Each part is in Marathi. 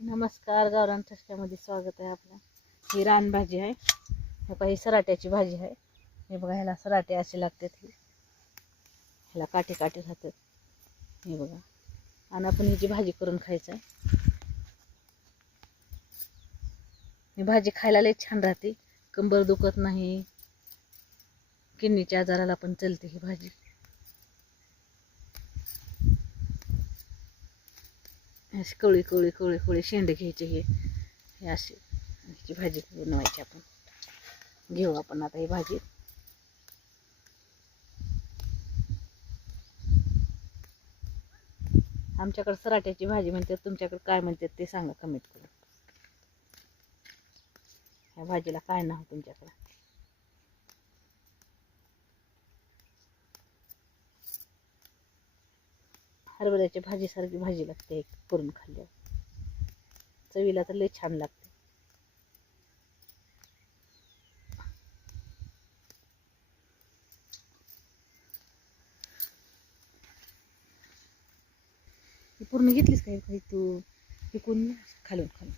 नमस्कार, गावरान चष्ट्यामध्ये स्वागत आहे आपलं. ही रानभाजी आहे. हे बघा, ही सराट्याची भाजी आहे. हे बघा, ह्याला सराटे असे लागतात. ह्याला काटे काटे राहतात. हे बघा, आणि आपण ह्याची भाजी करून खायचं आहे. ही भाजी खायला लई छान राहते. कंबर दुखत नाही, किडनीच्या आजाराला पण चलते ही भाजी. अशी कवळी कवळी कवळी कवळी शेंडे घ्यायचे. हे अशी ह्याची भाजी बनवायची. आपण घेऊ आपण आता ही भाजी. आमच्याकडे सराट्याची भाजी म्हणतात, तुमच्याकडे काय म्हणतात ते सांगा कमेंट करून. ह्या भाजीला काय नाव तुमच्याकडे? हरभऱ्याच्या भाजीसारखी भाजी लागते करून खाल्ल्यावर. चवीला तर लई छान लागते. ही पूर्ण घेतलीस काय तू? पिकून खालून खालून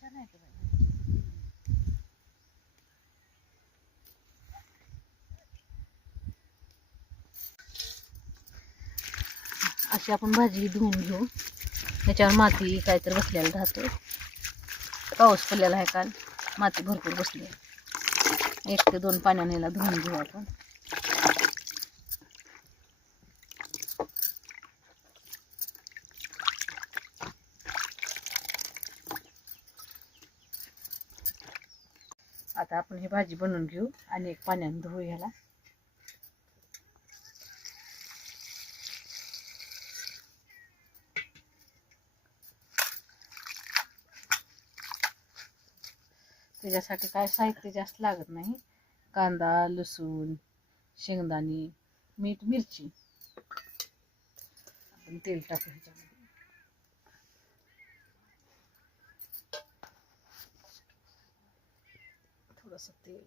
छान आहे का? अशी आपण भाजी धुवून घेऊ. त्याच्यावर माती काहीतरी बसलेला राहतो. पाऊस पडलेला आहे काल, माती भरपूर बसली आहे. 1 ते 2 पाण्याने याला धुवून घेऊ आपण. आता आपण ही भाजी बनवून घेऊ आणि 1 पाण्याने धुवू ह्याला. त्याच्यासाठी काय साहित्य जास्त लागत नाही. कांदा, लसूण, शेंगदाणे, मीठ, मिरची. आपण तेल टाकू ह्याच्यामध्ये. थोडंसं तेल.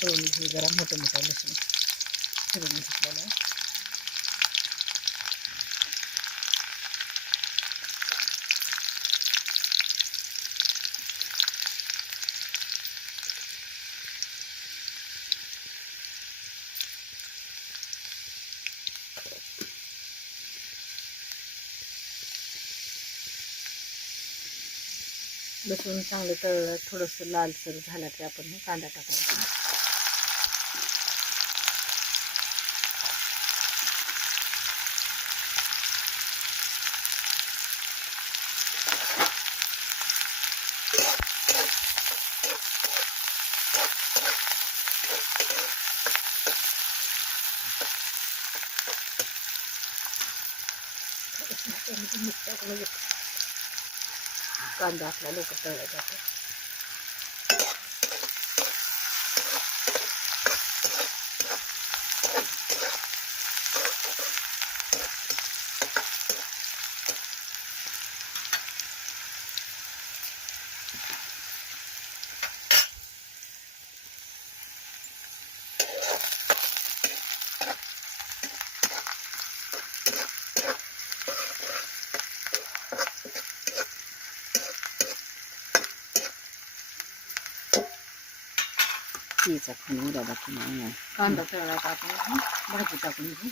करून घेऊ जरा मोठं मोठं लसूण फिरून घेतलेलं आहे. लसूण चांगलं तळलं, थोडंसं लालसर झालं की आपण कांदा टाकायचा. कांदा आपला लवकर तळला जातो. चीचा खाऊन दादा पुन्हा कांदा तळला टाकून भाजी टाकून घेऊ.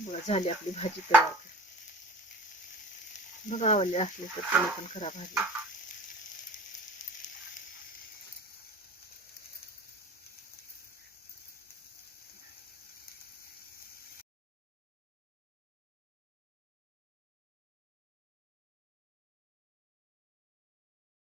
बघा, झाली आपली भाजी तयार. बघा, आवडली असली तर तुम्ही पण करा भाजी.